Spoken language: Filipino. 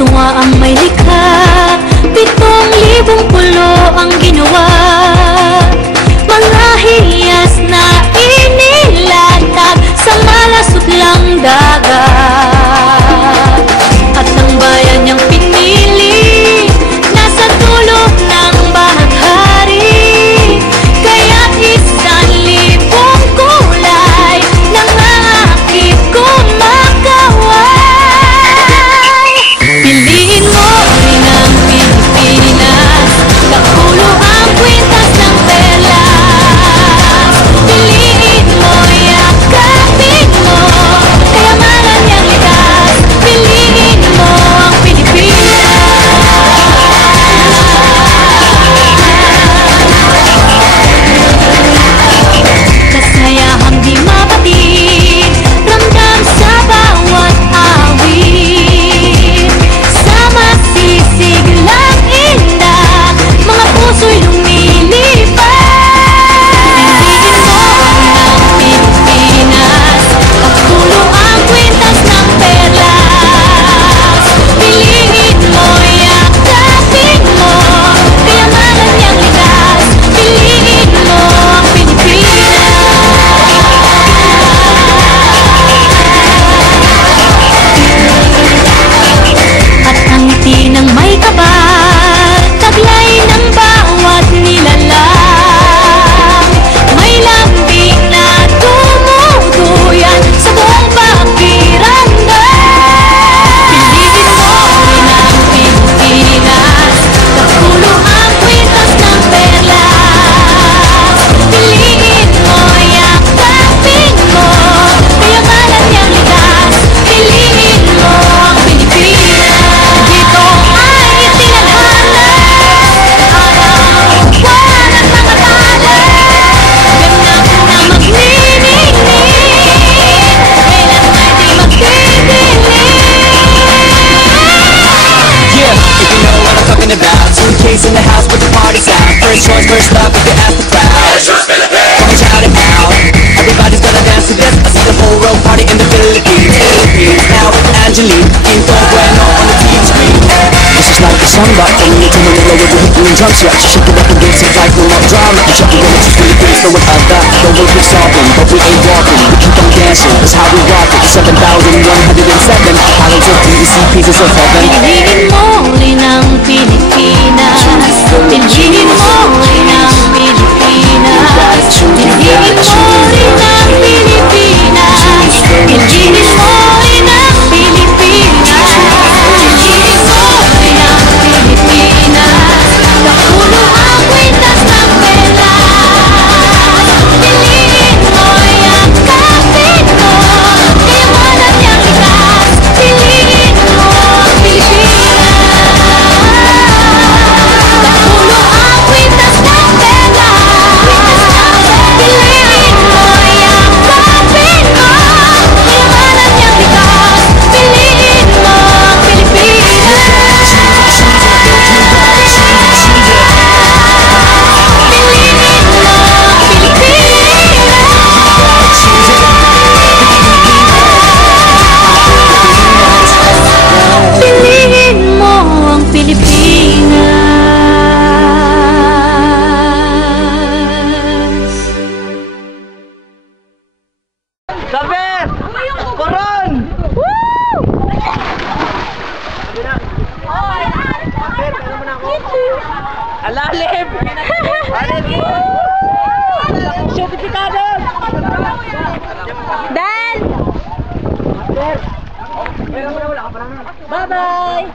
Tuwa ang may likha, 7,000 pulo ang ginawa. Mga hiyas na inilatag sa malasot lang dagat. At ang bayan niyang pinili nasa dulo ng bahaghari. Kaya't 1,000 kulay nangangakit kumakaway. Piliin mo rin ang Pilipinas, kapulo ang kwintas ng perlas. Piliin mo, yakapin mo, kayamanan niyang likas. Piliin mo ang Pilipinas. Kasayahang di mapatid, ramdam sa bawat awit. Sama sisiglang indak, mga puso'y lumilipad. Piliin mo ang Pilipinas, kapulo ang kwintas ng perlas. Piliin mo, yakapin mo, kayamanan niyang likas. Piliin mo ang Pilipinas. At ang ngiti ng may kapal, taglay ng bawat nilalang. May lambing na tumutuyan sa buong pakiramdam. Piliin mo rin ang Pilipinas, kapulo ang kwintas ng perlas. Piliin mo, yakapin mo, kayamanan niyang likas. Piliin mo ang Pilipinas. Dito ay tinadhana, araw-buwan at mga palad. Ganap na magniningning, kailan ay di magdidilim. Yeah, if you know what I'm talking about. Suitcase in the house with the party's out. First choice, first love, if you ask the crowd. Come and shout it out. Everybody's gonna dance to this. I see the whole world party in the Philippines. Now with Angelique, Quinto Bueno on the TV screen. This is like a song rock, coming into Manila with the hip and drums. Yeah, she shake it up and dance it like no more drama. You check it when it's just Philippines, no without that. No work is solving, but we ain't walking. We keep on dancing, that's how we rock it. 7,107 islands of DEC, pieces of heaven. Piliin mo rin ang Pilipinas. Piliin mo rin ang Pilipinas. Piliin mo rin ang Pilipinas. Piliin mo rin ang Pilipinas. Piliin mo rin ang Pilipinas. Kapulo ang kwintas ng perlas. Piliin mo, yakapin mo, kayamanan niyang likas. Piliin mo ang Pilipinas. Kapulo ang kwintas ng perlas. Piliin mo, yakapin mo, kayamanan niyang likas. Piliin mo ang Pilipinas. Piliin mo ang Pilipinas. Saber! Koron! Alalim! Alalim! Sertifikado! Dan! Bye-bye!